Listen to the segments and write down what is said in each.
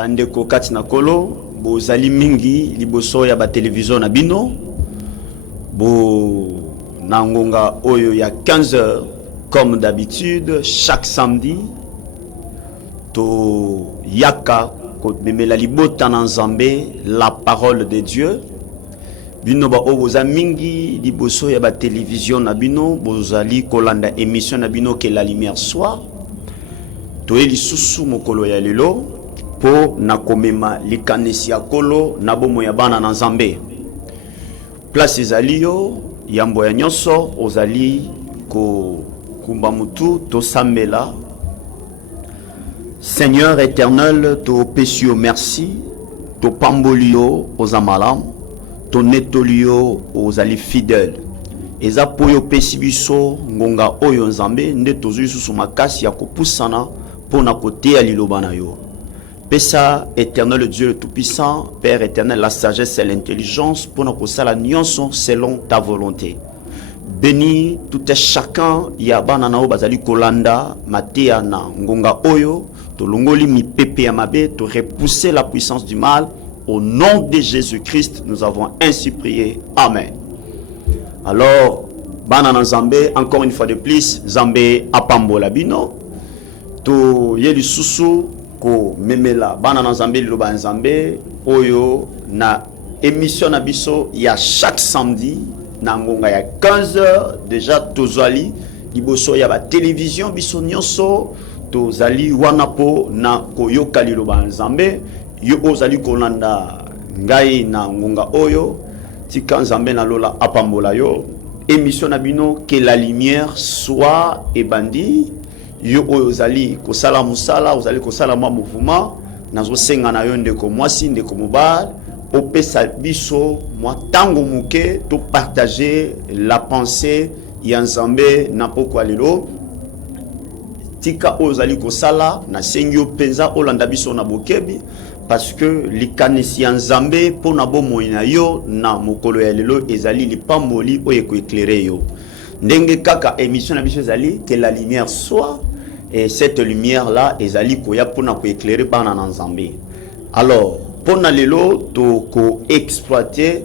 bandeko kati na kolo bozali mingi liboso ya ba télévision na bino bo nangonga oyo ya 15h comme d'habitude chaque samedi to yaka ko memela libota na Nzambe la parole de Dieu bino ba oboza mingi liboso ya ba télévision na bino bozali kolanda émission na bino que la lumière soit to eli susu mokolo ya lelo po na komema likanisi ya kolo na bomo ya bana na Nzambe place ezali yo yambo ya nyonso ozali ko kumba mutu to sambela. Seigneur éternel, to pesio merci, to pambolio aux amalam, to netolio aux ali fidèles. Eza poyo pesibiso ngonga oyo Nzambe nde tozui susu makasi ya kopusana pona kote ya liloba na yo. Pesa éternel Dieu le tout-puissant, Père éternel, la sagesse et l'intelligence pona kosala nyonso selon ta volonté. Bénis tout et chacun ya bana na o bazali kolanda matea na ngonga oyo to longoli mi pepe ya mabe to repousser la puissance du mal au nom de Jésus-Christ nous avons ainsi prié. Amen. Alors bana na Nzambe encore une fois de plus Nzambe apambola bino to yeli susu ko memela bana na Nzambe liloba Nzambe oyo na émission na biso ya chaque samedi na ngonga ya 15h déjà tozali liboso ya ba télévision biso nyonso tozali wanapo na koyoka liloba Nzambe yo ozali kolanda ngai na ngonga oyo tika Nzambe na lola apambola yo émission na bino que la lumière soit ebandi yo ozali kosala musala ozali kosala mouvement nazo senga na yo ndeko mwasi ndeko mobali opesa biso mwa tango muke to partager la pensée ya Nzambe na pokwa lelo tika ozali kosala na sengyo penza olanda biso na bokebi parce que likanisi ya Nzambe pona bomo na yo na mokolo ya lelo ezali lipamboli oyo ko éclairer yo ndenge kaka émission na biso ezali que la lumière soit et cette lumière là ezali koya pona ko éclairer bana na Nzambe. Alors pona lelo to ko exploiter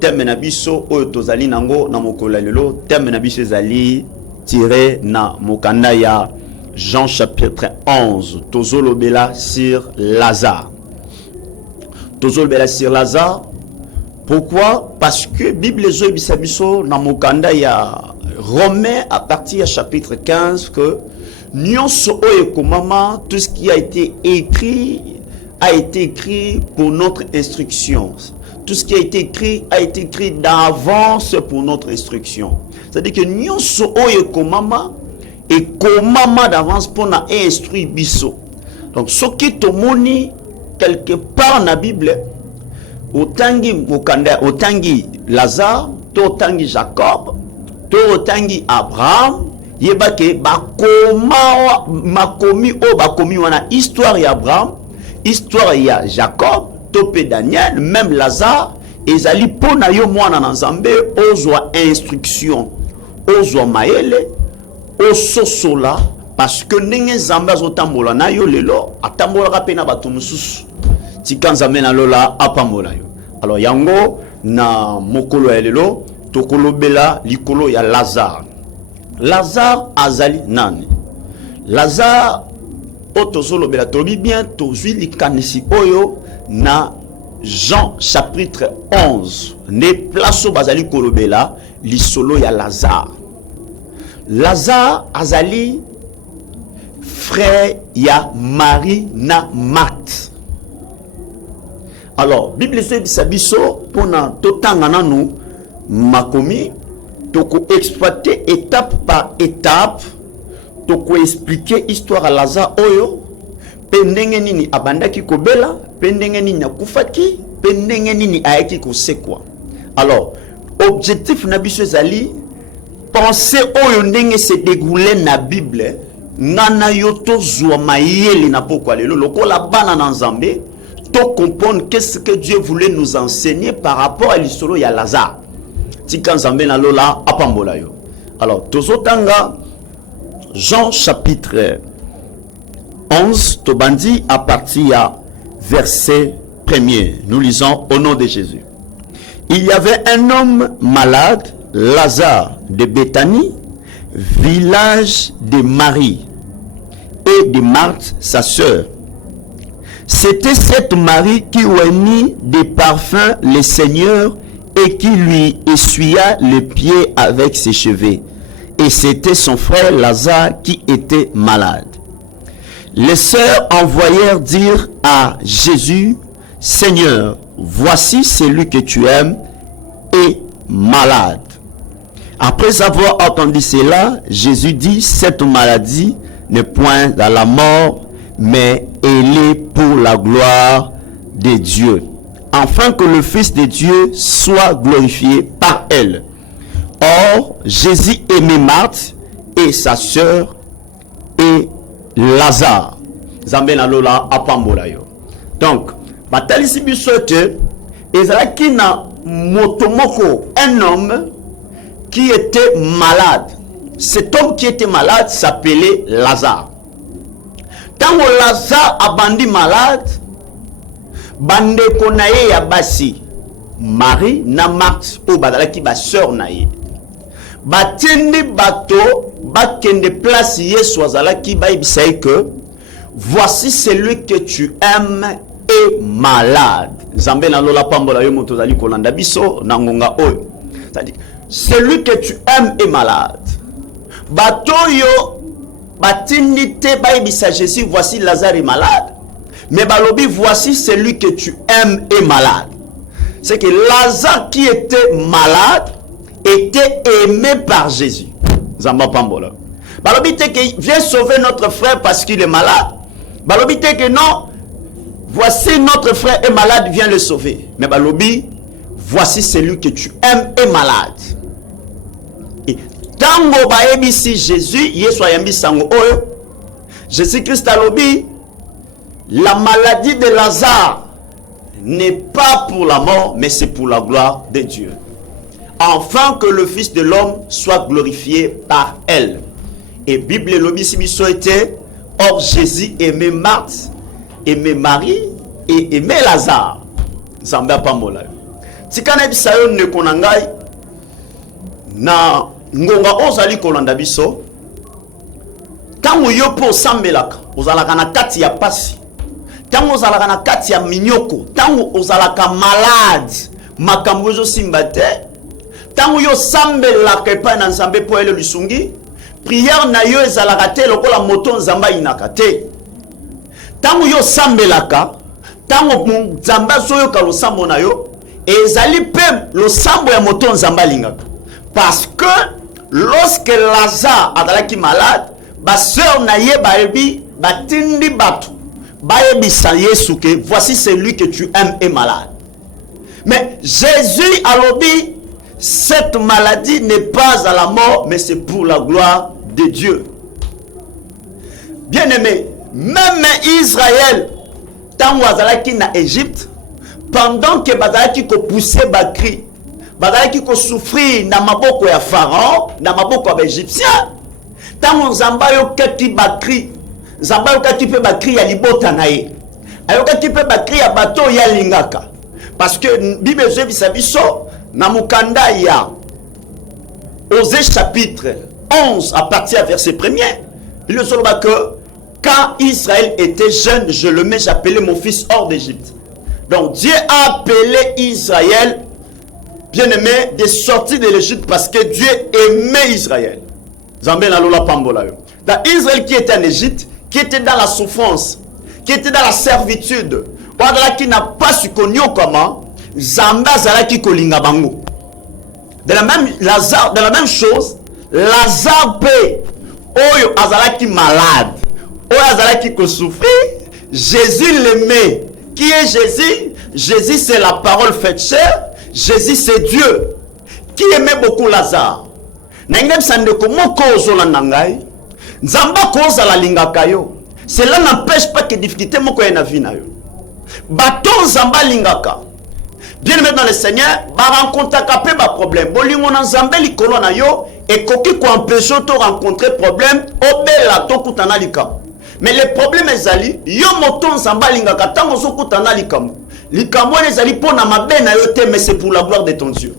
thème na biso oyo tozali nango na mokolo lelo thème na biso ezali tiré na mokanda ya Jean chapitre 11 tozolobela sur Lazare. Tozolobela sur Lazare. Pourquoi? Parce que Bible zo bisabiso na mokanda ya Romains à partir du chapitre 15 que nyonso oyo komama tout ce qui a été écrit pour notre instruction. Tout ce qui a été écrit d'avance pour notre instruction. C'est-à-dire que nyonso oyo komama et komama d'avance pour na instruire biso. Donc ce qui tomoni quelque part na Bible otangi mokanda otangi Lazare, to otangi Jacob, to otangi Abraham, yebake bakoma makomi o bakomi wana histoire ya Abraham, histoire ya Jacob, topé Daniel, même Lazare, ezali pona yo mwana na Nzambe ozwa instruction, ozwa maele, ososola parce que ndenge Nzambe azotambola na yo lelo, atambola pe na bato mususu. Tika Nzambe na lola apambola yo. Alors yango na mokolo ya lelo tokolobela likolo ya Lazare. Lazare azali nani? Lazare otozolobela tobi bien tozwi likanisi oyo na Jean chapitre 11 ne place bazali kolobela lisolo ya Lazare. Lazare azali frère ya Marie na Marthe. Alors Bible biso pona totanga nanu makomi toko exploiter étape par étape toko expliquer histoire à Lazare oyo pendenge nini abandaki kobela pendenge nini akufaki pendenge nini ayaki kosekwa. Alors objectif na biso ezali penser oyo ndenge se dérouler na Bible ngana yo tozwa mayele na pokwa lelo lokola bana na Nzambe to comprendre qu'est-ce que Dieu voulait nous enseigner par rapport à l'histoire ya Lazare. Tika Nzambe na lola apambola yo. Alors tozotanga Jean chapitre 11, Tobandi, à partir à verset 1er. Nous lisons au nom de Jésus. Il y avait un homme malade, Lazare de Béthanie, village de Marie et de Marthe, sa sœur. C'était cette Marie qui oignit des parfums le Seigneur et qui lui essuya les pieds avec ses cheveux. Et c'était son frère Lazare qui était malade. Les sœurs envoyèrent dire à Jésus, Seigneur, voici celui que tu aimes est malade. Après avoir entendu cela, Jésus dit, cette maladie n'est point à la mort, mais elle est pour la gloire de Dieu, afin que le Fils de Dieu soit glorifié par elle. Or, Jésus aimait Marthe et sa sœur et Lazare. Zambena lola apambola yo. Donc, batalisi bisote ezalaki na motomoko, un homme qui était malade. Cet homme qui était malade s'appelait Lazare. Quand Lazare abandi malade, bande konaye ya basi Marie na Marthe o badalaki ba sœur naye. Batindi bato bakende place Yesu azalaki ba ibisai que voici celui que tu aimes est malade. Zambe na lola pambola yo moto zali kolanda biso na ngonga oyo. C'est-à-dire celui que tu aimes est malade. Bato yo batindi te ba ibisa Jésus voici Lazare est malade. Mais balobi voici celui que tu aimes est malade. C'est que Lazare qui était malade était aimé par Jésus. Zamba pambola. Balobi te que viens sauver notre frère parce qu'il est malade. Balobi te que non, voici notre frère est malade, viens le sauver. Mais balobi, voici celui que tu aimes est malade. Et tango baebi si Jésus, Yesu ayambi sango oyo, Jésus Christ alobi, la maladie de Lazare n'est pas pour la mort, mais c'est pour la gloire de Dieu. Afin que le Fils de l'homme soit glorifié par elle. Et Bible lobi si biso était, or Jésus aimait Marthe, aimait Marie et aimait Lazare. Zambia pambola. Tikana bisayo ne konangai na ngonga ozali kolanda biso. Tango yo po sambelaka, ozalaka na kati ya pasi. Tango ozalaka na kati ya minyoko, tango ozalaka malade, makambo zo simbate. Tango yo sambelaka epai na Nzambe po ele lusungi, prière na yo ezalaka te lokola moto Nzamba inaka te. Tango yo sambelaka, tango Nzamba soyoka losambo na yo, ezali pe losambo ya moto Nzamba lingaka. Parce que lorsque Lazare azalaki malade, ba sœur na ye baebi batindi batu baebi sa Yesu que voici celui que tu aimes est malade. Mais Jésus alobi cette maladie n'est pas à la mort, mais c'est pour la gloire de Dieu. Bien-aimé, même Israël, tant azalaki na Égypte, pendant que bazalaki ko pousser ba cri, bazalaki ko souffrir na maboko ya Pharaon, na maboko ya Égyptien, tant Nzamba yo kati ba cri, Nzamba yo kati pe ba cri ya libota na ye. Ayo kati pe ba cri ya bato ya lingaka. Parce que Bible zo bisabiso na mukanda ya Osée chapitre 11 à partir du verset 1er, il dit que quand Israël était jeune, je le mets, j'appelais mon fils hors d'Égypte. Donc Dieu a appelé Israël, bien-aimé, de sortir de l'Égypte parce que Dieu aimait Israël. Zambé na lola pambola yo. Dans Israël qui était en Égypte, qui était dans la souffrance, qui était dans la servitude, qui n'a pas su connaître comment, Zamba zalaki kolinga bango. De la même chose, Lazare pe oyo azalaki malade, oyo azalaki ko souffrir, Jésus l'aimait. Qui est Jésus? Jésus c'est la parole faite chair, Jésus c'est Dieu. Qui aimait beaucoup Lazare? Nangem sandeko moko ozola nangai, Nzamba koza la lingaka yo. Cela n'empêche pas que difficulté moko ya na vie na yo. Baton Nzamba lingaka. Bien aimé dans le Seigneur, ba rencontre kapé ba problème. Bolingo na Nzambe likolo na yo et koki ko empêcher to rencontrer problème, obela to kutana lika. Mais le problème ezali, yo moto nzamba lingaka tango sokutana likambo. Likambo ezali pona mabe na yo te, mais c'est pour la gloire de ton Dieu.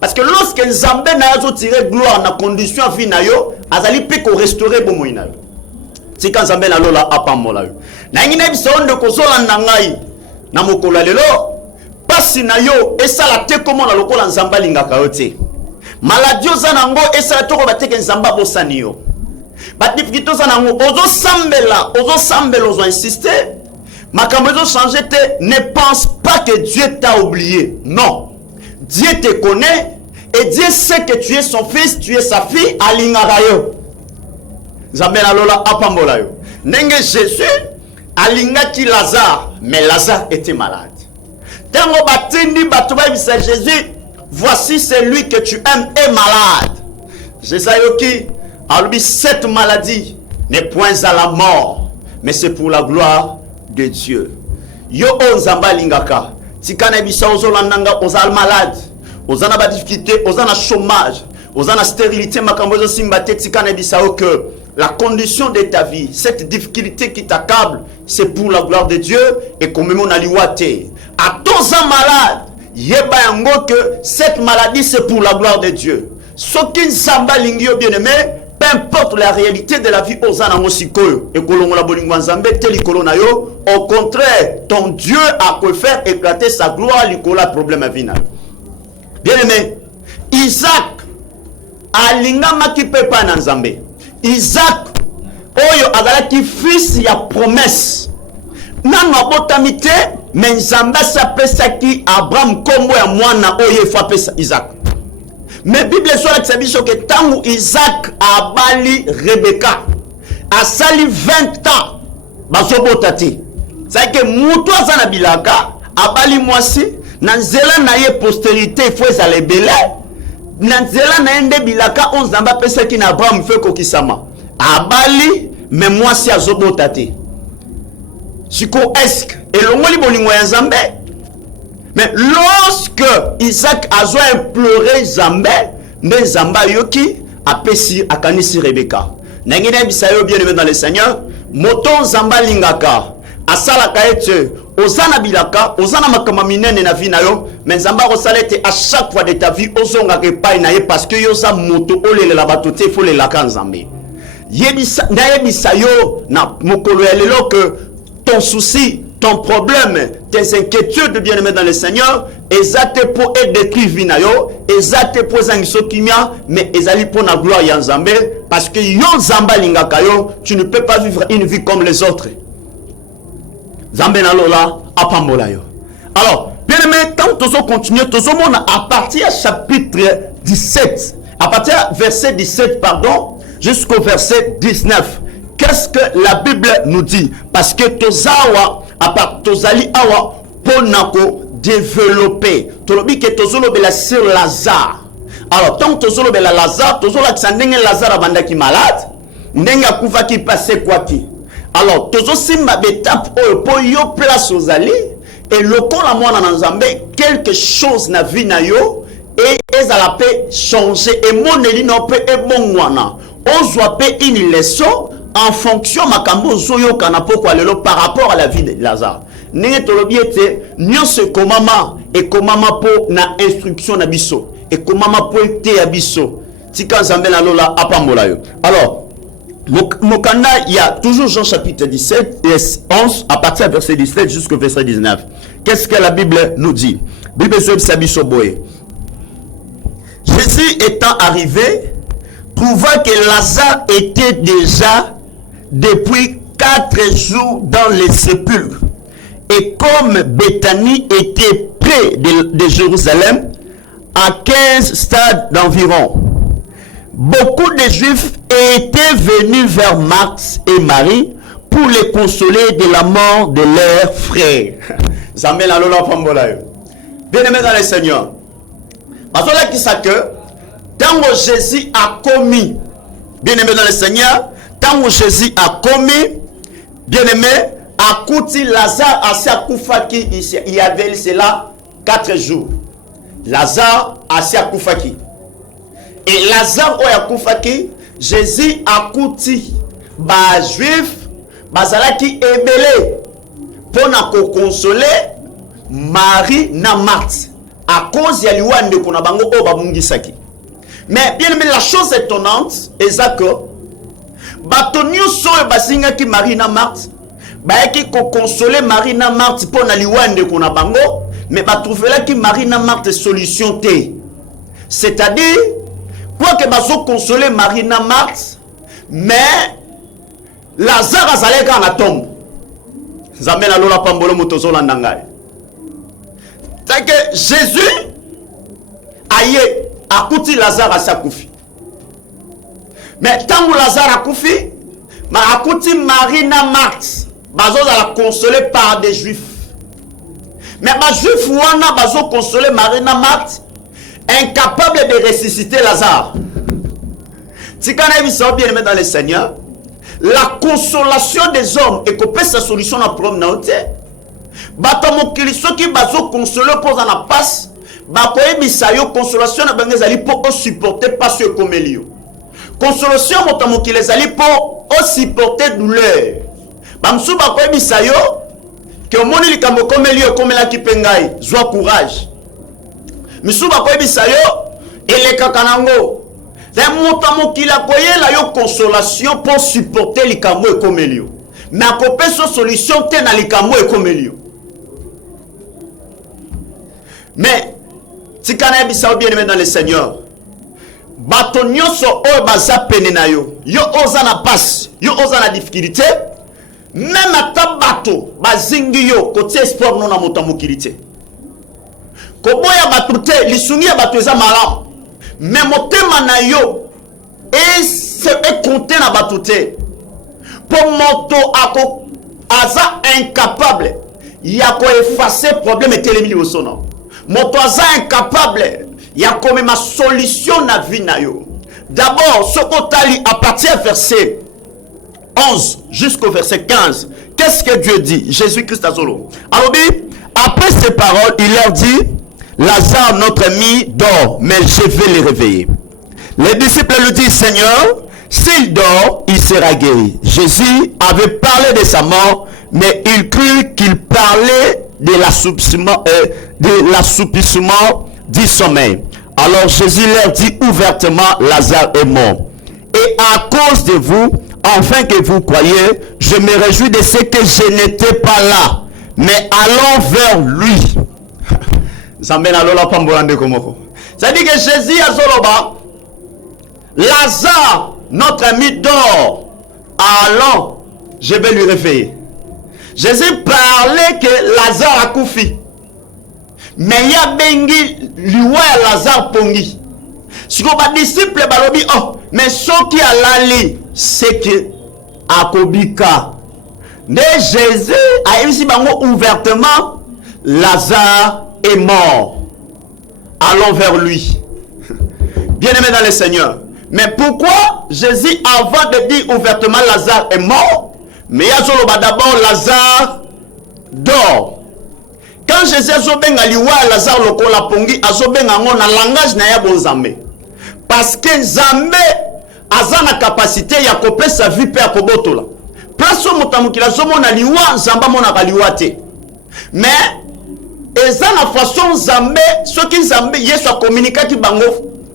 Parce que lorsque nzambe na yo tirer gloire na condition vie na yo, azali pe ko restaurer bomoi na yo. Tika nzambe na lola apambola yo. Na ngina bisonde ko sola ndangai na mokola lelo, pasi na yo esala te komo na lokola nzamba lingaka yo te. Maladie ozanango esala toko bateke nzamba bosani yo. Ba difficulté ozanango ozo sambela ozo insister. Makambo ozo changer te, ne pense pas que Dieu t'a oublié. Non. Dieu te connaît et Dieu sait que tu es son fils, tu es sa fille, alingaka yo. Nzambe na lola apambola yo. Nenge Jésus alingaki Lazare, mais Lazare était malade. Tango batindi batuba bisa Jésus, voici celui que tu aimes est malade. Jésus yoki alubi cette maladie n'est point à la mort, mais c'est pour la gloire de Dieu. Yo onzamba lingaka. Tikana bisa ozolandanga ozal malade. Ozana ba difficulté, ozana chômage, ozana stérilité makambo zo simbate tikana bisa que la condition de ta vie, cette difficulté qui t'accable, c'est pour la gloire de Dieu et comme on a liwate. À tous un malade, yeba yango que cette maladie c'est pour la gloire de Dieu. Sokin samba lingio bien-aimé, peu importe la réalité de la vie ozana mosikoyo et kolongola bolingwa nzambe te likolo na yo, au contraire, ton Dieu a pu faire éclater sa gloire likola problème à vina. Bien-aimé, Isaac alingama ki pepa na nzambe. Isaac oyo azalaki fils ya promesse. Nano abotami te, mais nzambe sapesaki Abraham kombo ya mwana oyo efa pesa Isaac. Mais Bible soit la biso que tangu Isaac abali Rebecca asali 20 ans bazobota te. C'est que mutu azana bilaka abali mwasi na nzela na ye postérité faut ezala ebele. Na nzela na ende bilaka onzamba pesaki na Abraham fe kokisama. Abali mais mwasi azobota te. Siko esk elongoli bolingo ya Nzambe. Mais lorsque Isaac a imploré Nzambe, mais Nzamba yoki apesi akanisi Rebecca. Nangina bisayo bien-aimé dans le Seigneur, moton Nzamba lingaka asala kaete ozana bilaka ozana makama minene na vie na yo, mais Nzamba rosalete à chaque fois de ta vie ozonga ke pai na ye parce que yo sa moto olele la batote faut le laka Nzambe. Yebisa na yebisa yo na mokolo ya lelo que ton souci, ton problème, tes inquiétudes, bien-aimé dans le Seigneur, ezate pour détruire vinayo, ezate pour zangiso kimia, mais ezali pour la gloire ya Nzambe, parce que yo Nzamba lingaka yo, tu ne peux pas vivre une vie comme les autres. Nzambe na lola apambola yo. Alors, bien-aimé, quand nous continuons, nous à partir du chapitre 17, à partir verset 17, pardon, jusqu'au verset 19. Qu'est-ce que la Bible nous dit? Parce que tozawa, à part tozali awa, ponako développer. Tolobi que tozolobela sur Lazare. Alors, tant que tozolobela Lazare, tozola kisandenge Lazare abandaki malade, ndenge akufa ki passe quoi qui. Alors, tozosimba betape po yo place ozali, et lokola mwana na Nzambe, quelque chose na vie na yo, et ezala pe changer, et moneli no pe e bongwana. On soit pe une leçon, en fonction makambo zoyo kanapo kwa lelo par rapport à la vie de Lazare. Nenge tolobi ete nyonso komama et komama po na instruction na biso et komama po ete ya biso. Tika Nzambe na lola apambola yo. Alors mokanda il y a toujours Jean chapitre 17 et 11 à partir du verset 17 jusqu'au verset 19. Qu'est-ce que la Bible nous dit? Bible biso boye. Jésus étant arrivé, trouva que Lazare était déjà depuis 4 jours dans les sépulcres. Et comme Béthanie était près de Jérusalem, à 15 stades d'environ, beaucoup de Juifs étaient venus vers Marthe et Marie pour les consoler de la mort de leurs frères. Bien-aimés dans le Seigneur, parce que tant Jésus a commis, bien-aimé dans le Seigneur, tant Jésus a commis, bien-aimé, a coûté Lazare à Siakoufaki, il y avait cela 4 jours. Lazare à Siakoufaki. Et Lazare au Yakoufaki, Jésus a coûté, bah, juif, bazalaki ebele pour na consoler Marie na Marthe à cause ya liwa ndeko na bango o babungisaki. Mais bien aimé, la chose étonnante est que bato nyonso basingaki Marie na Marthe bayaki ko consoler Marie na Marthe pour na liwa ndeko na bango, mais batrouvelaki Marie na Marthe solution té. C'est-à-dire quoi que baso consoler Marie na Marthe, mais Lazare azaleka na tombe. Zamena lola pambolo motozo landangai. C'est que Jésus aye akuti Lazare asakufi. Mais tant que Lazare akufi, ma akuti Marie na Marthe bazo la consoler par des juifs. Mais ma juif wana bazo consoler Marie na Marthe incapable de ressusciter Lazare. Si quand on a bien aimé dans le Seigneur, la consolation des hommes et qu'on peut sa solution à problème na ote. Batamo kiliso qui bazo consoler pour en passe, ba koye bisayo consolation na bango zali pour supporter pas ce comme elio. Consolation motamo ki les ali pour supporter douleur. Bamsu ba koye bisayo que moni likambo comme elio comme la kipengai, joie courage. Misu ba koye bisayo ele kakanango. Les motamo ki la koye la yo consolation pour supporter likambo et comme elio. Mais à couper sa solution te na likambo et comme elio. Mais si kana bisa bien aimé dans le Seigneur, bato nyonso o baza pene na yo, yo oza na passe, yo oza na difficulté, même ata bato bazingi yo côté espoir non na motambo kilité. Ko boya bato te lisungi ya bato eza malamu, mais motema na yo et se compter na bato te. Pour moto ako aza incapable, ya ko effacer problème et télémili au sono. Moto aza incapable, ya comme ma solution na vie na yo. D'abord, ce qu'on à partir du verset 11 jusqu'au verset 15, qu'est-ce que Dieu dit? Jésus-Christ Azolo. Alors, après ces paroles, il leur dit, Lazare, notre ami, dort, mais je vais le réveiller. Les disciples lui disent, Seigneur, s'il dort, il sera guéri. Jésus avait parlé de sa mort, mais il crut qu'il parlait de l'assoupissement du sommeil. Alors Jésus leur dit ouvertement, Lazare est mort. Et à cause de vous, enfin que vous croyez, je me réjouis de ce que je n'étais pas là, mais allons vers lui. C'est-à-dire que Jésus a Zoloba, Lazare, notre ami, dort. Allons, je vais lui réveiller. Jésus parlait que Lazare a couffé. Mais il y a bengi liwa Lazare pongi. Si on va disciple balobi oh mais ce qui a l'ali c'est que akobika. Mais Jésus a dit bango ouvertement Lazare est mort. Allons vers lui. Bien-aimé dans le Seigneur. Mais pourquoi Jésus avant de dire ouvertement Lazare est mort, mais il y a d'abord Lazare dort. Quand Jésus a liwa Lazare lokola pongi azobenga ngo na langage na ya bonzambe. Parce que Zambé a la capacité ya kope sa vie pe akobotola. Place motamukila zomona liwa Zamba mona kaliwate. Mais eza na façon Zambé ce qui Zambé Yesu a communiqué ki bango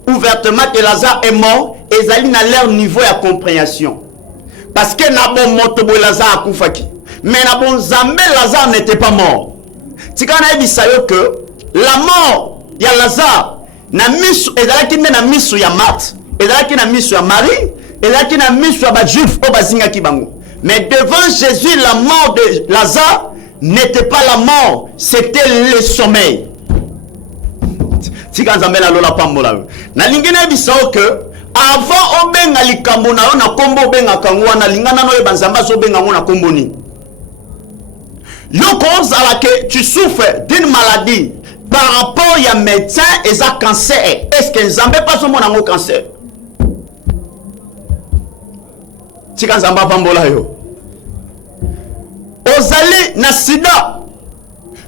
ouvertement que Lazare est mort et ezali na leur niveau ya compréhension. Parce que na bon moto bo Lazare akufaki. Mais na bon Zambé Lazare n'était pas mort. Tikana ebisayo que la mort ya Lazare na misu ezalaki na misu ya Marthe, ezalaki na misu ya Marie, ezalaki na misu ya ba juif o bazinga ki bango. Mais devant Jésus la mort de Lazare n'était pas la mort, c'était le sommeil. Tika nzambe la lola pambola. Na lingine ebisayo que avant obenga likambo na yo na kombo benga kangwa na lingana no ebanzamba zo benga ngo na kombo ni. Yo cause à laquelle tu souffres d'une maladie par rapport à un médecin et à cancer. Est-ce que Nzambe pas son mon cancer? Tika Nzamba pambola yo. Ozali na sida.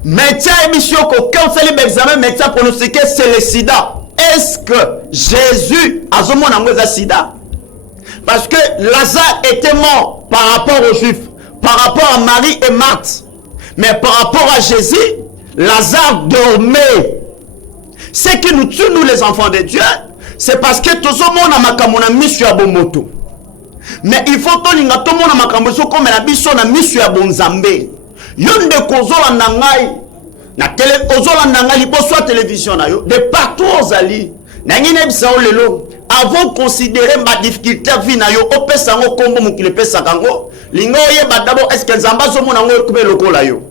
Médecin émission ko quand c'est l'examen médecin pronostiqué c'est le sida. Est-ce que Jésus a son mon sida? Parce que Lazare était mort par rapport aux Juifs. par rapport à Marie et Marthe. Mais par rapport à Jésus, Lazare dormait. Ce qui nous tue, nous les enfants de Dieu, c'est parce que tout le monde a makamona mission à Bomoto. Mais il faut que tout le monde a makamona comme la mission à mission à Bonzambé. Yon de kozola nangai na télé kozola nangai liboso télévision na yo de partout aux alliés. Nangine bisa lelo avant considérer ma difficulté vie na yo opesa ngo kombo mukile pesa kango lingo ye badabo est-ce que nzamba zo mona ngo kube lokola yo.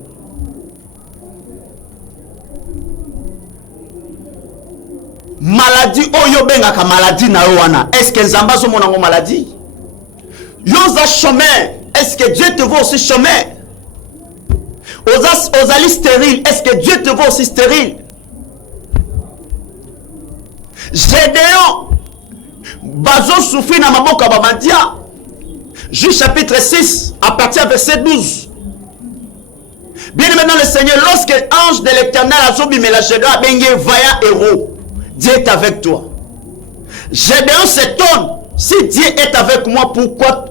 Maladie oyo benga ka maladie na yo wana est-ce que nzamba zo mona ngo maladie. Yoza chemin est-ce que Dieu te voit aussi chemin. Aux alliés stériles, est-ce que Dieu te voit aussi stérile? Gédéon, Bazo souffrit dans Maboka Bamandia, Juge chapitre 6, à partir du verset 12. Bien maintenant le Seigneur, lorsque l'ange de l'Éternel a zobi Mélachega, bengue vaillant héros, Dieu est avec toi. Gédéon s'étonne, si Dieu est avec moi, pourquoi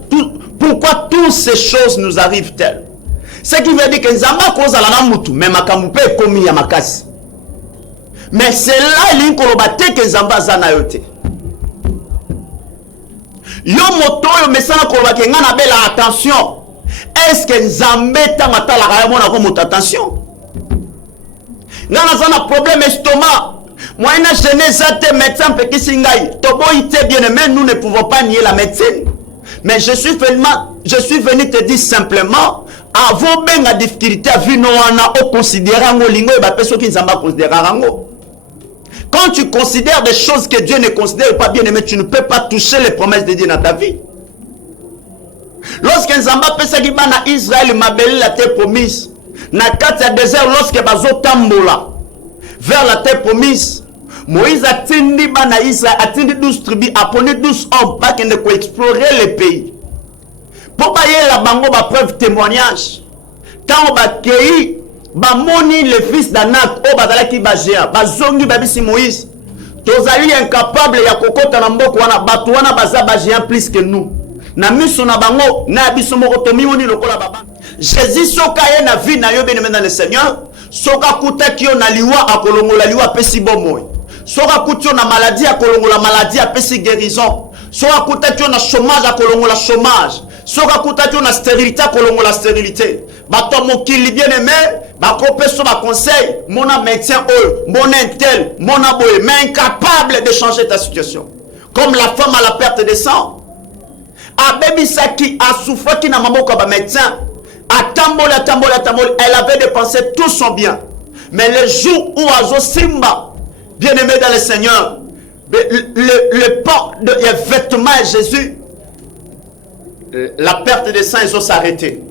toutes ces choses nous arrivent-elles? Ce qui veut dire que Nzamba cause à la mutu, mais makamoupe est commis à makasi. Mais c'est là il y a une que Nzamba zana yote. Yo moto yo mesana koloba ke ngana bela attention. Est-ce que Nzambe tangata la kaya mona ko moto attention? Ngana zana problème estomac. Moi ina genèse te médecin pe kisingai. Tobo ite bien aimé, nous ne pouvons pas nier la médecine. Mais je suis venu te dire simplement avant ben la difficulté à vivre au considérant lingo et bapeso qui nzamba considérango. Quand tu considères des choses que Dieu ne considère pas bien aimé, tu ne peux pas toucher les promesses de Dieu dans ta vie. Lorsque nzamba pesa ki bana Israël mabeli la terre promise, na kati désert lorsque bazo tambola vers la terre promise, Moïse a tindi bana Israël, a tindi 12 tribus, a pris 12 hommes pour qu'ils ne explorer le pays. Pour bailler la bango ba preuve témoignage. Quand on ba kei, ba moni le fils d'Anak, o bazala ki ba géant, ba zongi ba bisi Moïse. Tozali incapable ya kokota na mboko wana batu wana baza ba géant plus que nous. Na miso na bango na biso moko tomi woni lokola baba. Jésus soka ye na vie na yo bien dans le Seigneur, soka kuta ki yo na liwa akolongola liwa pesi bomoy. Soka kuta na maladie akolongola maladie apesi guérison. Soka kuta ki yo na chômage akolongola chômage. Soka kuta ki yo na stérilité akolongola stérilité. Bato mokili bien aimé, bako peso ba conseil, mona médecin mon intel, mona boy, mais incapable de changer ta situation. Comme la femme à la perte de sang. Abebisaki a souffert qui n'a pas de médecin. Elle avait dépensé tout son bien. Mais le jour où Azo Simba, bien aimé dans le Seigneur, le port de vêtements de Jésus, la perte de sang, ils ont s'arrêté.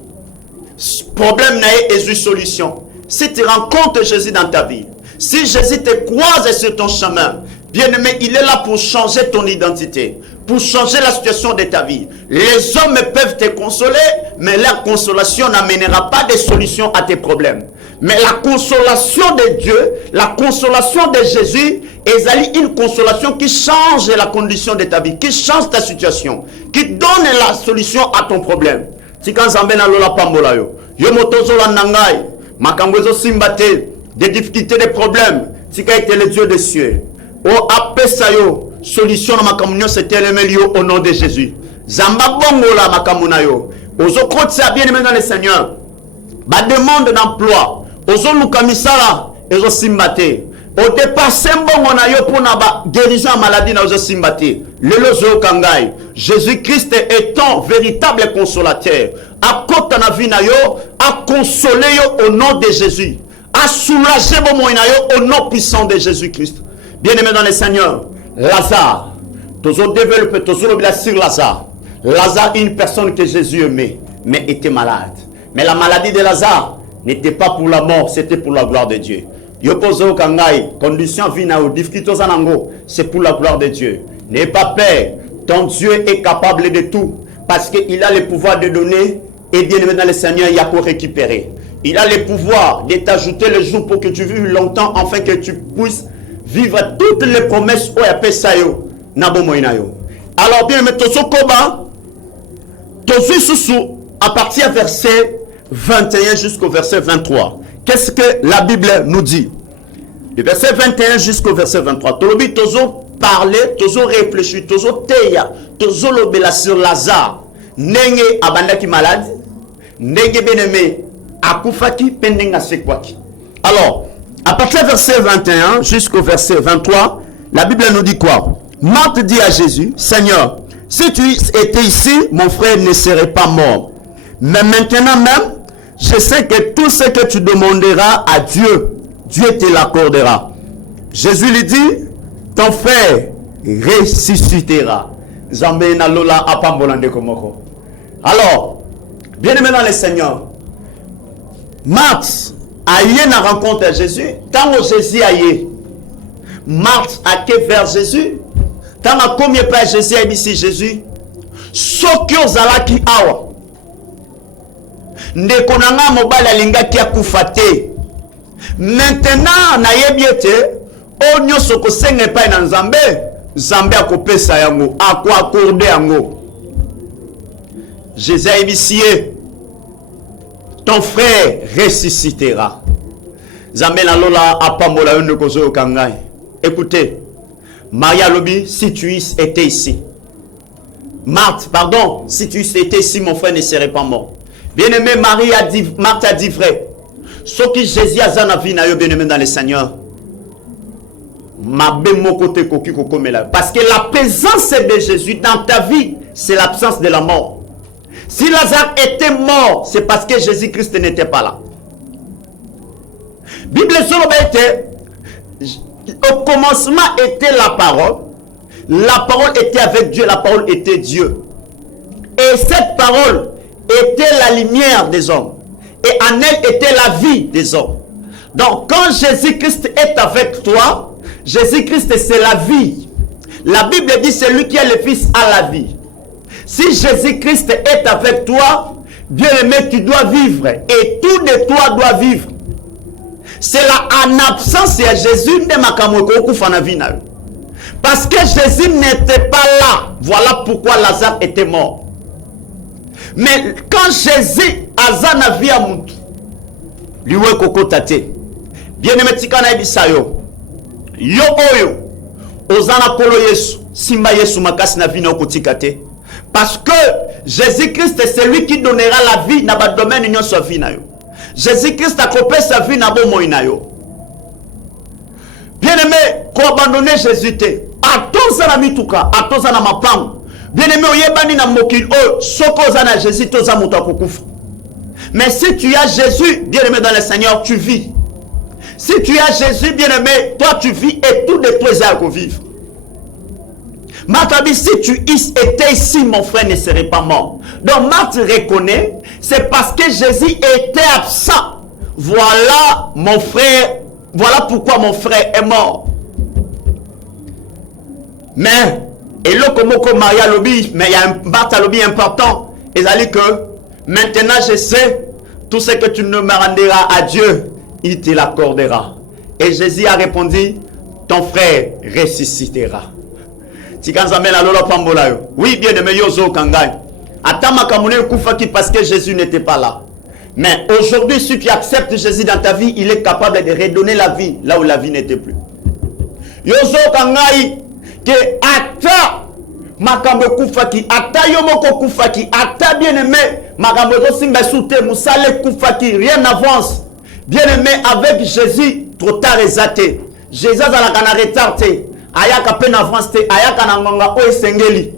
Problème n'a pas eu solution. Si tu rencontres Jésus dans ta vie, si Jésus te croise sur ton chemin, bien aimé, il est là pour changer ton identité, pour changer la situation de ta vie. Les hommes peuvent te consoler, mais leur consolation n'amènera pas de solution à tes problèmes. Mais la consolation de Dieu, la consolation de Jésus, est une consolation qui change la condition de ta vie, qui change ta situation, qui donne la solution à ton problème. Si quand ça mène à lola pambola yo, yo motozola nangai, makangwezo simbate, des difficultés, des problèmes, si quand était le Dieu des cieux. Oh, apesayo, solution à ma communion, c'était le meilleur au nom de Jésus. Zamba bongola ma kamunayo. Ozo kote bien aimé dans le Seigneur. Ba demande d'emploi. Ozo lukamisala, ozo simbate. Au départ, sembongo na yo pour na ba guérison à maladie na ozo simbate. Lelo zo kangai. Jésus-Christ est ton véritable consolateur. A kota na vie na yo, a consoler yo au nom de Jésus. A soulager bon mo na yo au nom puissant de Jésus-Christ. Bien-aimé dans le Seigneur, Lazare, tous ont développé, tous ont oublié sur Lazare. Lazare, une personne que Jésus aimait, mais était malade. Mais la maladie de Lazare n'était pas pour la mort, c'était pour la gloire de Dieu. Yopozo kangai, condition vinao, difficulté zanango, c'est pour la gloire de Dieu. N'aie pas peur, ton Dieu est capable de tout, parce qu'il a le pouvoir de donner, et bien-aimé dans le Seigneur, il y a pour récupérer. Il a le pouvoir de t'ajouter le jour pour que tu vives longtemps, afin que tu puisses vivre toutes les promesses où il y a. Alors bien, mais tozo koba, tozo susu, à partir du verset 21 jusqu'au verset 23. Qu'est-ce que la Bible nous dit? Le verset 21 jusqu'au verset 23. Tolobi tozo parler, tozo réfléchir, tozo teya, tozo lobela sur Lazare. Nenge abandaki malade, nenge beneme akufaki pendenga sekwaki. Alors, à partir du verset 21 jusqu'au verset 23, la Bible nous dit quoi? Marthe dit à Jésus, Seigneur, si tu étais ici, mon frère ne serait pas mort. Mais maintenant même, je sais que tout ce que tu demanderas à Dieu, Dieu te l'accordera. Jésus lui dit, ton frère ressuscitera. Alors, bien aimé dans le Seigneur, Marthe a eu une rencontre à Jésus. Tant que Jésus a eu, Marthe a été vers Jésus. Tant que combien pas Jésus a ici Jésus, ce qui aux alaki awa. Ndekonanga mobile alinga ki akufate. Maintenant na yebiete onyo soko senge pa na Nzambe, Nzambe akopesa yango, akwa accorde yango. Jésus a ici, ton frère ressuscitera. Nzambe na lola apambola yone kozo kangai. Écoutez, Maria Lobi, si tu étais ici. Marthe, pardon, si tu étais ici, mon frère ne serait pas mort. Bien-aimé, Marthe a dit vrai. Ce que Jésus a dit, bien-aimé dans le Seigneur. Parce que la présence de Jésus dans ta vie, c'est l'absence de la mort. Si Lazare était mort, c'est parce que Jésus-Christ n'était pas là. Bible était, au commencement était la parole était avec Dieu, la parole était Dieu. Et cette parole était la lumière des hommes. Et en elle était la vie des hommes. Donc quand Jésus-Christ est avec toi, Jésus-Christ c'est la vie. La Bible dit celui qui est le Fils a la vie. Si Jésus-Christ est avec toi, bien-aimé, tu dois vivre. Et tout de toi doit vivre. C'est là en absence de Jésus de Makamoko Fanavina. Parce que Jésus n'était pas là. Voilà pourquoi Lazare était mort. Mais quand Jésus azana via mutu, liwe koko tate, bien-aimé tikana ibisayo, yo oyo, ozana kolo Yesu, simba Yesu makasi na vina okotikate. Parce que Jésus-Christ est celui qui donnera la vie dans le domaine de notre vie. Jésus-Christ a coupé sa vie dans le monde. Bien-aimé, qu'on abandonne Jésus, à tous à la mitouka, à tous à la mapang. Bien-aimé, oyebani na mokil o, soko zana Jésus, tous à mouta koukoufa. Mais si tu as Jésus, bien-aimé dans le Seigneur, tu vis. Si tu as Jésus, bien-aimé, toi tu vis et tous les trois à vivre. Marthe, si tu étais ici, mon frère ne serait pas mort. Donc Marthe reconnaît, c'est parce que Jésus était absent. Voilà mon frère, voilà pourquoi mon frère est mort. Mais, et là comme Maria Lobi, mais il y a un Marthe Lobi important. Et ça dit que maintenant je sais, tout ce que tu ne me rendras à Dieu, il te l'accordera. Et Jésus a répondu, ton frère ressuscitera. Oui, bien aimé, yozo kangai. Atama kamune kufaki parce que Jésus n'était pas là. Mais aujourd'hui, si tu acceptes Jésus dans ta vie, il est capable de redonner la vie là où la vie n'était plus. Yozo kangai que ata makambo kufaki, ata yomoko kufaki, ata bien aimé, makambo simba soute musale kufaki, rien n'avance. Bien aimé, avec Jésus, trop tard et zaté. Jésus a la kana retardé. Ayaka peine avance te, ayaka na ngonga o esengeli.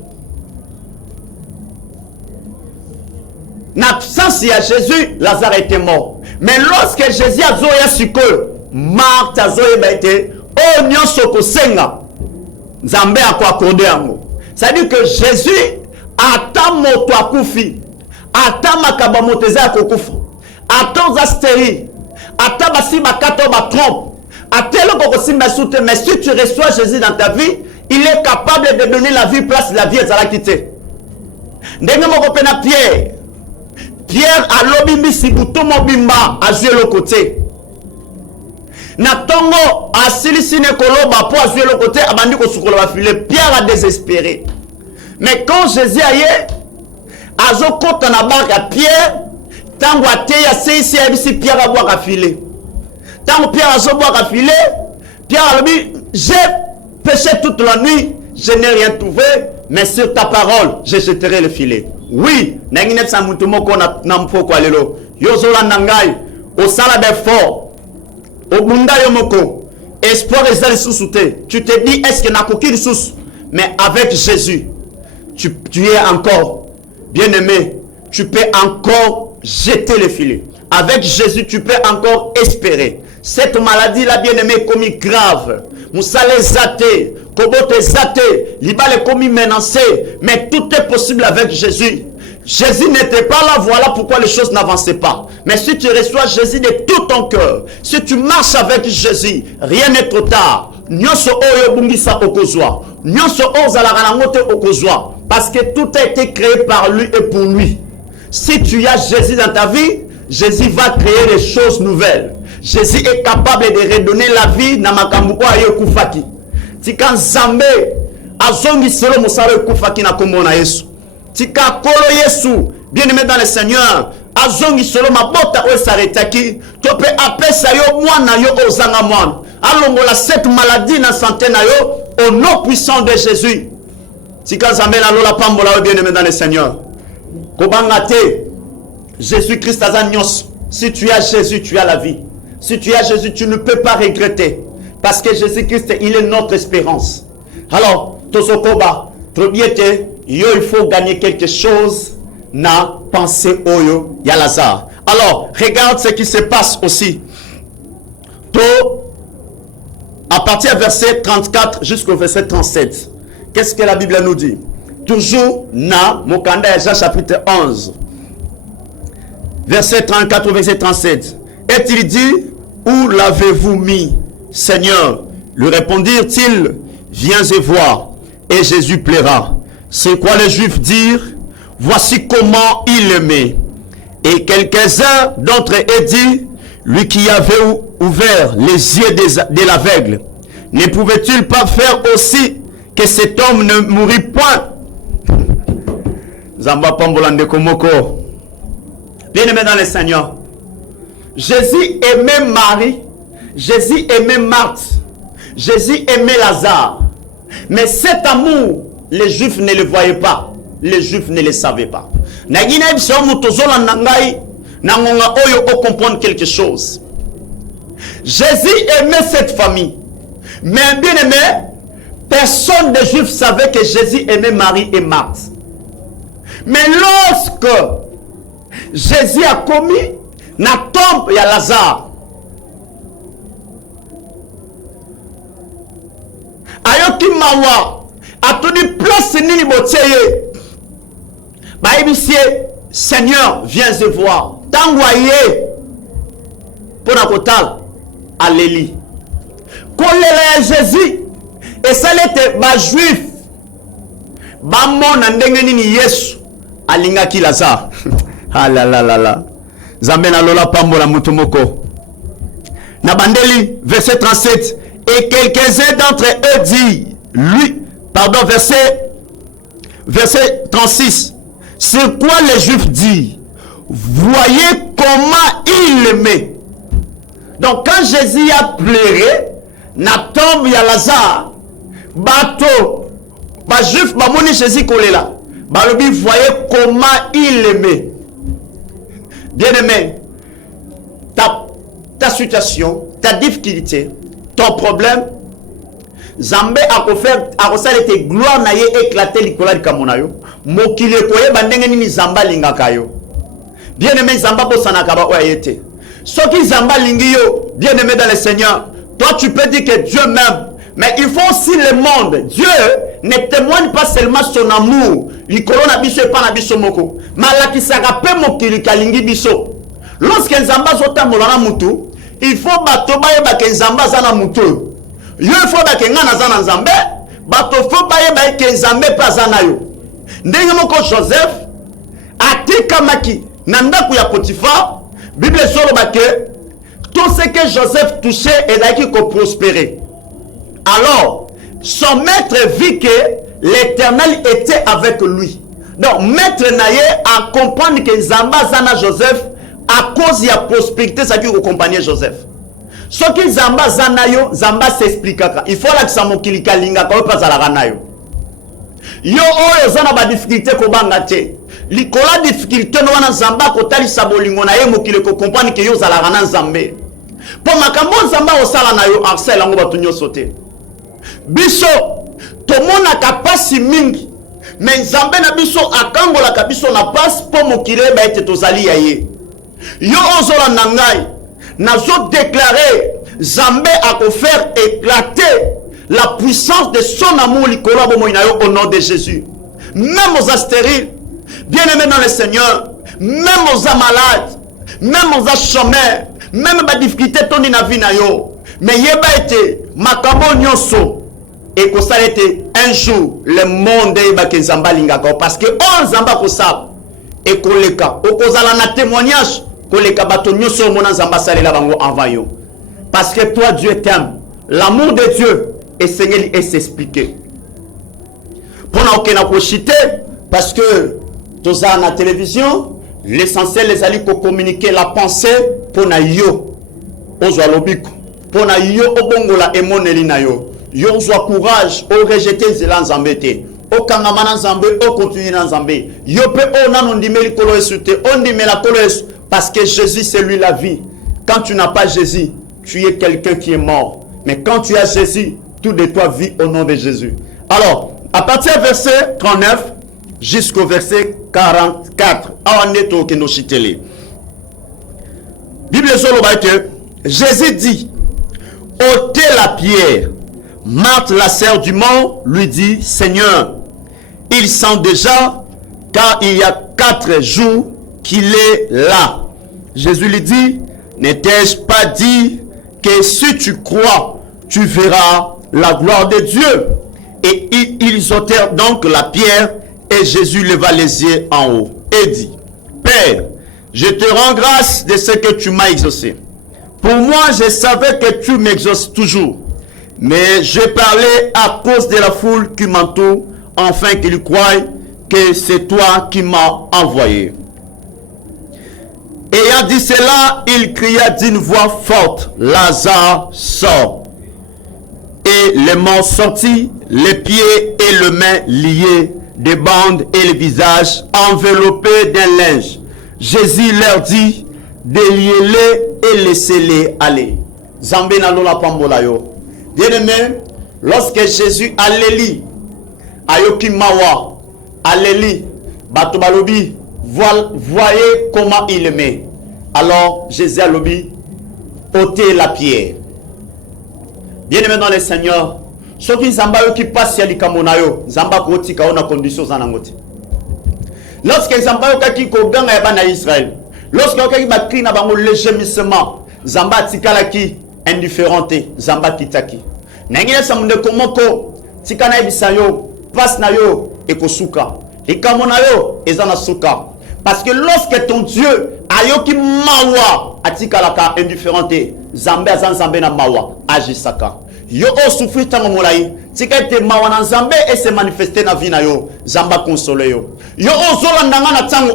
N'absence à Jésus, Lazare était mort. Mais lorsque Jésus a zoya siko, Marthe a zoya baite, o nyonso ko senga. Nzambe a kwa accordé yango. C'est-à-dire que Jésus ata moto akufi, ata makaba moteza kokufa, ata zasteri, ata basi bakato ba trompe. Mais si tu reçois Jésus dans ta vie, il est capable de donner la vie place la vie à la quitter. Pierre a l'obimbi si bouton mobimba a joué le côté. Natongo a silisine koloba pour jouer le côté abandi ko sukolo ba filer. Pierre a désespéré. Mais quand Jésus a azokota na barque à Pierre, tango ateya seisi abisi Pierre aboaka filet. Tango Pierre azoboaka filet, Pierre a dit, j'ai péché toute la nuit, je n'ai rien trouvé, mais sur ta parole, je jeterai le filet. Oui, nanginet sa mutumoko na mpoko alelo. Yozola nangai, au sala d'effort, au bunda yomoko, espoir et sous-souté. Tu te dis, est-ce que n'a qu'aucune source? Mais avec Jésus, tu es encore bien-aimé, tu peux encore jeter le filet. Avec Jésus, tu peux encore espérer. Cette maladie-là, bien-aimé, commis grave. Moussale zate, kobote zate, libale commis menacé. Mais tout est possible avec Jésus. Jésus n'était pas là, voilà pourquoi les choses n'avançaient pas. Mais si tu reçois Jésus de tout ton cœur, si tu marches avec Jésus, rien n'est trop tard. Nyonso oyo bungisa okozwa. Nyonso ozalaka na ngote okozwa. Parce que tout a été créé par lui et pour lui. Si tu as Jésus dans ta vie, Jésus va créer des choses nouvelles. Jésus est capable de redonner la vie na makambo ayo kufaki. Tika nzambe azongi selo musalo kufaki na kombo na Yesu. Tika kolo Yesu, bien-aimé dans le Seigneur, azongi selo mabota o saretaki, tope apesa yo mwana yo ozanga mwana. Alongola cette maladie na santé na yo au nom puissant de Jésus. Tika nzambe la lola pambola bien-aimé dans le Seigneur. Kobangate Jésus-Christ azanyos. Si tu as Jésus, tu as la vie. Si tu as Jésus, tu ne peux pas regretter. Parce que Jésus-Christ, il est notre espérance. Alors, Tosokoba, Trobiete, il faut gagner quelque chose. Na pensée Oyo, Yalazar. Alors, regarde ce qui se passe aussi. À partir du verset 34 jusqu'au verset 37. Qu'est-ce que la Bible nous dit? Toujours, na, Mokanda Eja chapitre 11. Verset 34 au verset 37. Et il dit, où l'avez-vous mis, Seigneur? Lui répondirent-ils, viens et vois. Et Jésus plaira. C'est quoi les Juifs dirent? Voici comment il aimait. Et quelques-uns d'entre eux dirent, lui qui avait ouvert les yeux de l'aveugle, ne pouvait-il pas faire aussi que cet homme ne mourrit point? Zamba Pambolande Komoko. Bien-aimé dans le Seigneur, Jésus aimait Marie, Jésus aimait Marthe, Jésus aimait Lazare. Mais cet amour, les Juifs ne le voyaient pas, les Juifs ne le savaient pas. Comprendre quelque chose. Jésus aimait cette famille, mais bien aimé, personne des Juifs savait que Jésus aimait Marie et Marthe. Mais lorsque Jésus a commis na tombe ya Lazare, ayoki mawa atoni place nini botieye bayebisie Seigneur viens et voir tangwaye pona kotal aleli kolela ya Jésus et ça l'était ba juif ba mona ndenge nini Yesu alingaki Lazare. Ah la la la la. Zambena lola pambola mutumoko. Nabandeli verset 37. Et quelques-uns d'entre eux disent, verset 36. C'est quoi les Juifs disent? Voyez comment il aimait. Donc quand Jésus a pleuré, na tombe ya Lazare, bateau, ba Juif ba moni Jésus kolela. Balobi voyez comment il aimait. Bien-aimé, ta situation, ta difficulté, ton problème, Zambé a offert à Rosalete gloire na ye éclater l'ikola de Kamonayo. Mokile koye bandenge ni Zamba lingakayo. Bien-aimé Zamba bosanaka ba oyete. Soki Zamba lingiyo, bien-aimé dans le Seigneur, toi tu peux dire que Dieu m'aime. Mais il faut aussi le monde. Dieu ne témoigne pas seulement son amour. L'ikolo na biso et pas na biso moko. Malaki sagape mokili kalingi biso. Lorsque Nzamba zota molana mutu, il faut bato baye ba ke Nzamba zana mutu. Yo il faut ba ke ngana zana Nzambe, bato faut baye ba ke Nzambe pa zana yo. Ndenge moko Joseph atika maki na ndaku ya Potiphar, Bible solo ba ke tout ce que Joseph touchait et qui prospérer. Alors, son maître vit que l'Éternel était avec lui. Donc, maître naye à comprendre que Zamba Zana Joseph, à cause de la prospérité, ça qui accompagne Joseph. Ce qui Zamba Zana yo, Zamba s'explique. Il faut là que ça mokili kalinga, quand pas à la ranayo. Yo oyo zana ba difficulté ko banga te. Likola difficulté no wana Zamba ko tali sabolingo na ye mokili ko comprendre que yo za la rana Nzambe. Po makambo Zamba o sala na yo arsela ngo batunyo sote. Biso tomona kapasi mingi. Mais Nzambe na biso akangola ka biso na passe po mokile ba ete tozali ya ye. Yo ozola nangai nazo déclarer Nzambe a ko faire éclater la puissance de son amour au nom de Jésus. Même aux stériles, bien aimés dans le Seigneur, même aux malades, même aux chômeurs, même aux difficultés toni na vie na yo, mais yeba été makambo nyonso et ko ça été un jour le monde yeba ke Nzamba lingaka parce que on Nzamba ko sa et ko leka o ko zala na témoignage ko leka bato nyonso mona Nzamba salela bango avant yo parce que toi Dieu t'aime, l'amour de Dieu et Seigneur et s'expliquer. Pour nous chiter parce que tous à la télévision, l'essentiel les alliés pour communiquer la pensée pour na yo ozwalobiko pour na yo obongola emoneli na yo yo zwa courage au rejeter zela Nzambete au kangamana Nzambe au continuer na Nzambe yo pe o nanu ndimeli kolo esute on ndimela kolo esu parce que Jésus c'est lui la vie. Quand tu n'as pas Jésus, tu es quelqu'un qui est mort. Mais quand tu as Jésus, tout de toi vit au nom de Jésus. Alors, à partir du verset 39 jusqu'au verset 44, Bible Jésus dit, ôtez la pierre. Marthe, la sœur du mort, lui dit, Seigneur, il sent déjà, car il y a 4 jours qu'il est là. Jésus lui dit, n'ai-je pas dit que si tu crois, tu verras la gloire de Dieu. Et ils ôtèrent donc la pierre et Jésus leva les yeux en haut et dit, Père, je te rends grâce de ce que tu m'as exaucé. Pour moi, je savais que tu m'exauces toujours. Mais je parlais à cause de la foule qui m'entoure, afin qu'ils croient que c'est toi qui m'as envoyé. Ayant dit cela, il cria d'une voix forte, Lazare, sort. Et les mains sortis, les pieds et les mains liés, des bandes et le visage enveloppés d'un linge. Jésus leur dit, déliez-les et laissez-les aller. Zambé na lola pambola yo. Bien-aimé, lorsque Jésus allait ayoki mawa, allait bato balobi, voyez comment il aimait. Alors Jésus a dit, ôtez la pierre. Bien-aimé dans le Seigneur, ceux qui Zamba qui passent à l'ikamonayo, Zamba koti kaona conditions zanangote. Lorsque Zamba qui koganga yabana Israël, lorsque qui bakri na bango le gémissement, Zamba tikalaki indifférenté, Zamba kitaki. Nengine samunde komoko tikana ibisayo, passe na yo ekosuka. Ikamonayo ezana suka. Parce que lorsque ton Dieu ayoki mawa atikalaka indifférenté, Zambé azan Zambé na mawa agisaka. Yo o souffri tango molai, tika te mawa na Zambé et se manifester na vie na yo, Zamba console yo. Yo o zola ndanga na tango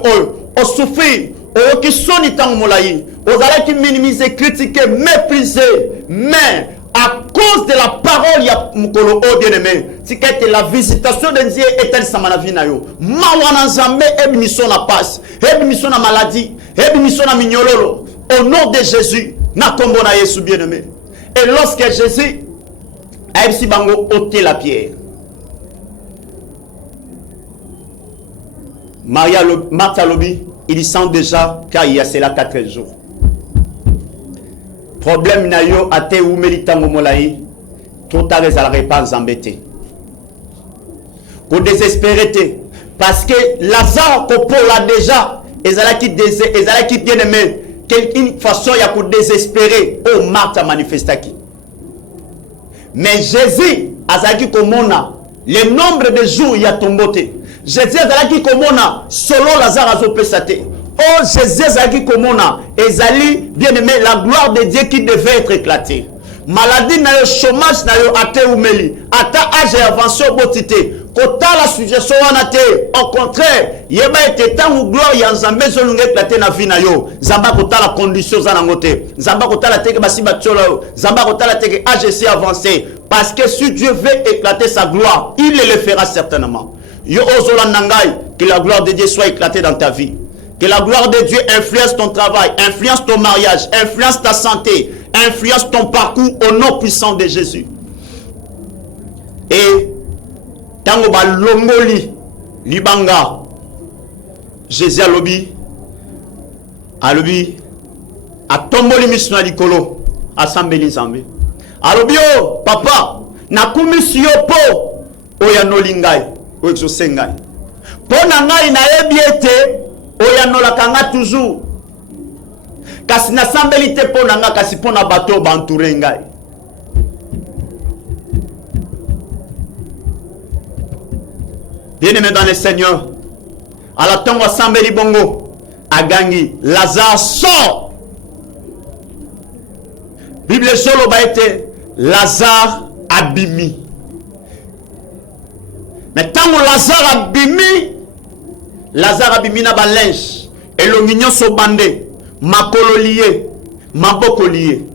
o souffri, o ki soni tango molai, o zala ki minimiser, critiquer, mépriser, mais à cause de la parole ya mukolo o bien-aimé, tika te la visitation de Dieu est-elle sama na vie na yo. Mawa na Zambé e mission na passe, e mission na maladie, e mission na mignololo. Au nom de Jésus, na kombo na Yesu bien-aimé. Et lorsque Jésus a ici bango ôté la pierre, Martha Lobi, il sent déjà car il y a cela 4 jours. Problème na yo ate ou melitango molai, tout à l'heure pas embêté. Ko désespéré parce que Lazare ko pour là déjà, ezala qui bien aimé. Quelque façon il y a pour désespérer au Marthe manifestaki. Mais Jésus azaki komona le nombre de jours il y a tomboté. Jésus azaki komona selon Lazare azopesate. Oh Jésus azaki komona ezali bien aimé la gloire de Dieu qui devait être éclatée. Maladie na yo, chômage na yo ate umeli ata âge avancé au botité Kota la situation wana te. Au contraire, yeba ete tangu gloire ya Nzambe zolunga éclater na vie na yo. Nzamba kota la condition za nango te. Nzamba kota la teke basi batchola yo. Nzamba kota la teke AGC avancé. Parce que si Dieu veut éclater sa gloire, il le fera certainement. Yo ozola nangai, que la gloire de Dieu soit éclatée dans ta vie. Que la gloire de Dieu influence ton travail, influence ton mariage, influence ta santé, influence ton parcours au nom puissant de Jésus. Et tango ba longoli libanga Jésus alobi atomboli misuna likolo asambeli Nzambe alobi o papa nakumisi yo po oyanolingai ngai oexauce ngai pona ngai nayebi ete oyanolaka nga toujours kasi nasambeli te pona nga kasi pona bato bantoure ngai. Bien-aimé dans le Seigneur, à la tongo sambeli bongo, agangi, Lazare sort. Bible solo ba été Lazare abimi. Mais tant que Lazare abimi na ba linge, et l'omignon so bandé, makolo lié, maboko lié.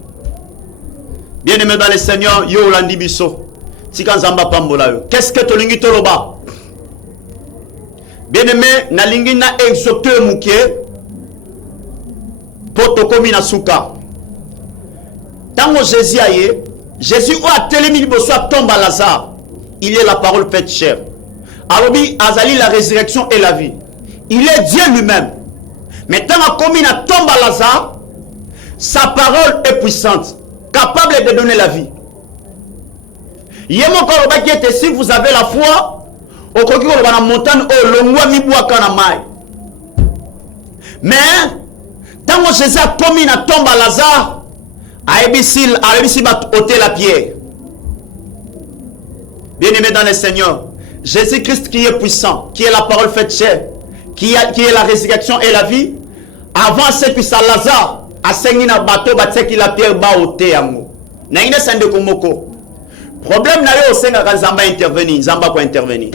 Bien-aimé dans le Seigneur, yo landi biso, tika nzamba pambola yo. Qu'est-ce que tolingi toloba? Bien-aimé, nalingi na exhorter muke potokomi na suka. Tango Jésus aye, Jésus a telemi liboso tombe à Lazare. Il est la parole faite chair. Alobi azali la résurrection et la vie. Il est Dieu lui-même. Mais tango komi na tombe à Lazare, sa parole est puissante, capable de donner la vie. Yemo koroba qui était si vous avez la foi, okoki koloba na montagne o longwa mibwaka na mai. Mais tango Jésus a komi na tombe à Lazare, aebisi bat ôter la pierre. Bien-aimé dans le Seigneur, Jésus-Christ qui est puissant, qui est la parole faite chair, qui est la résurrection et la vie, avant ce que ça Lazare a saigné na bateau batseki la pierre ba ôter yango. Na ine sande komoko. Problème na yo senga ka Nzamba intervenir, Nzamba ko intervenir.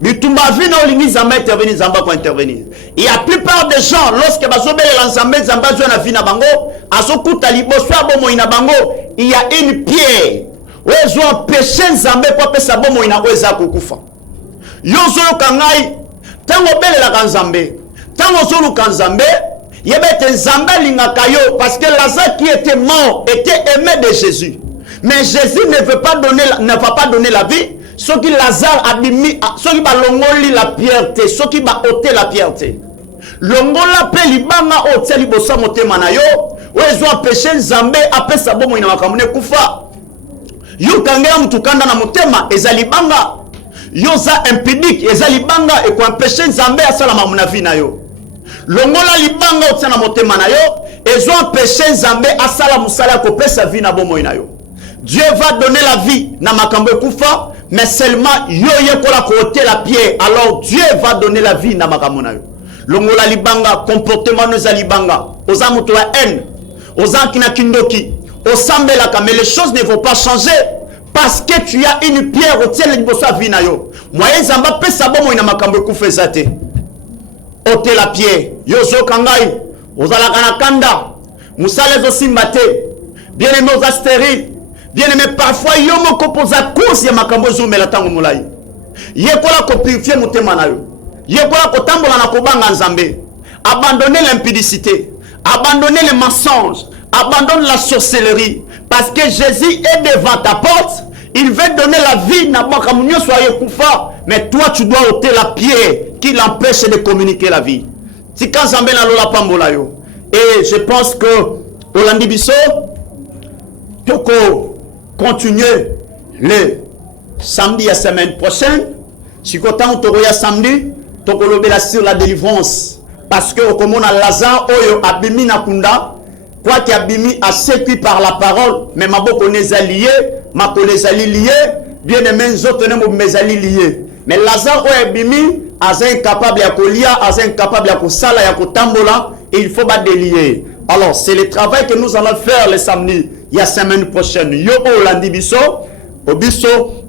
Bitumba vi na olingi Nzamba intervenir, Nzamba ko intervenir. Et la plupart des gens lorsque bazobele la Nzamba zo na vi na bango, asokuta liboso abomo ina bango, il y a une pierre. Ozo empêcher Nzamba ko pesa bomo ina oza kokufa. Yo zo kangai tango bele la Nzambe. Tango zo ka Nzambe, yebete Nzamba linga kayo parce que Lazare qui était mort était aimé de Jésus. Mais Jésus ne va pas donner la vie. Ce qui Lazare a mis, ce qui va longoli la pierre, ce qui va ôter la pierre. Longola pe libanga ôter libosa motema na yo, ozo empêcher Nzambe apesa bomo ina makamune kufa. Yo kangela mutukanda na motema ezalibanga. Yo za impidique ezalibanga e ko empêcher Nzambe asala mamuna vi na yo. Longola libanga ôter na motema na yo, ezo empêcher Nzambe asala musala ko pesa vi na bomo ina yo. Dieu va donner la vie na makambo kufa, mais seulement yo yekola ko ôter la pierre. Alors Dieu va donner la vie na makambo na yo. Longola libanga comportement no zalibanga, oza muto wa haine, oza kina kindoki, osambela mais les choses ne vont pas changer parce que tu as une pierre ôter liboso vi na yo. Moyen Nzamba pesa bomo ina makambo kufa zate. Ôter la pierre. Yo zo kangai, ozala kana kanda, musale zo simbate. Bien-aimé oza stérile. Bien-aimé, parfois, yo moko posa cause ya makambo zo mela tango mulai. Yekola ko purifier motema na yo. Yekola ko tambola na kobanga Nzambe. Abandonnez l'impudicité, abandonnez les mensonges, abandonne la sorcellerie parce que Jésus est devant ta porte. Il veut donner la vie na makamunyo soyez kufa, mais toi tu dois ôter la pierre qui l'empêche de communiquer la vie. Si quand Nzambe na lola pambola yo. Et je pense que Olandi biso toko continuer le samedi la semaine prochaine. Si vous avez samedi, vous avez sur la délivrance. Parce que comme on a Lazare, oyo abimi na kunda, quoi qui abimi a sécu par la parole, mais ma boko les alliés, ma collègue lié, bien aimé, autres mes alliés liés. Mais Lazare oyo abimi, as incapable à kolia, as incapable à kosala, à kotambola, et il faut pas délier. Alors, c'est le travail que nous allons faire le samedi, il y a semaine prochaine. Yo Olandi biso, obiso,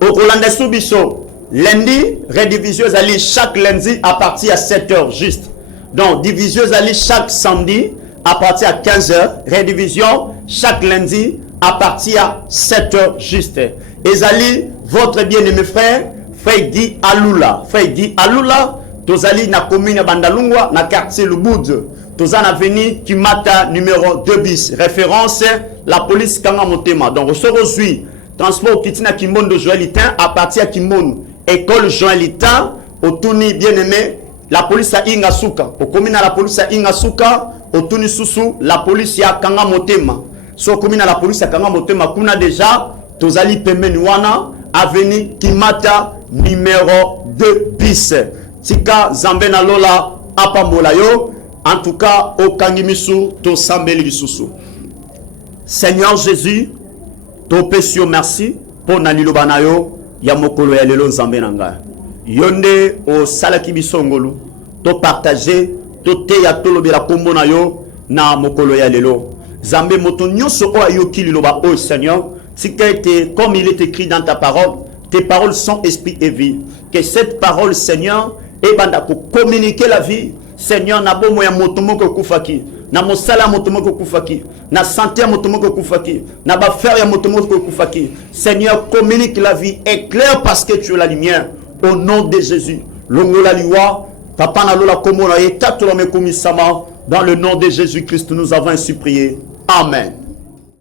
Olanda subiso, lundi, redivision ali chaque lundi à partir à 7h juste. Donc, division ali chaque samedi à partir à 15h. Redivision chaque lundi à partir à 7h juste. Et ali, votre bien-aimé frère, frère Guy Alula. Frère Guy Alula, tozali na commune Bandalungwa, na quartier Luboud. Tozan avenue Kimata numéro 2 bis. Référence, la police Kanga Motema. Donc, on se reçoit. Transport Kitina Kimbondo Joëlitain à partir à Kimbondo. École Joëlitain, au Touni bien-aimé, la police à Ingasuka. Au commune à la police à Ingasuka, au Touni Susu, la police à Kanga Motema. So commune à la police à Kanga Motema, kuna déjà, Tozali Pemenuana, avenue Kimata numéro 2 bis. Tika Zambena Lola, Apambolayo. En tout cas, au Kangimisu, to Sambeli Lisusu. Seigneur Jésus, to pesio merci pour Nalilo Banayo, Yamokolo ya lelo Nzambe nanga. Yonde o salaki bisongolu, to partager, to te ya tolobela kombo na yo na mokolo ya lelo. Nzambe moto nyonso o ayoki liloba o Seigneur, comme il est écrit dans ta parole, tes paroles sont esprit et vie. Que cette parole, Seigneur, et banda ko communiquer la vie. Seigneur, na bomo ya motomoko kufaki, na mosala motomoko kufaki, na santé motomoko kufaki, na bafer ya motomoko kufaki. Seigneur, communique la vie, éclaire parce que tu es la lumière. Au nom de Jésus. Longola liwa, papa na lola komona eta tolome komisama. Dans le nom de Jésus-Christ, nous avons ainsi prié. Amen.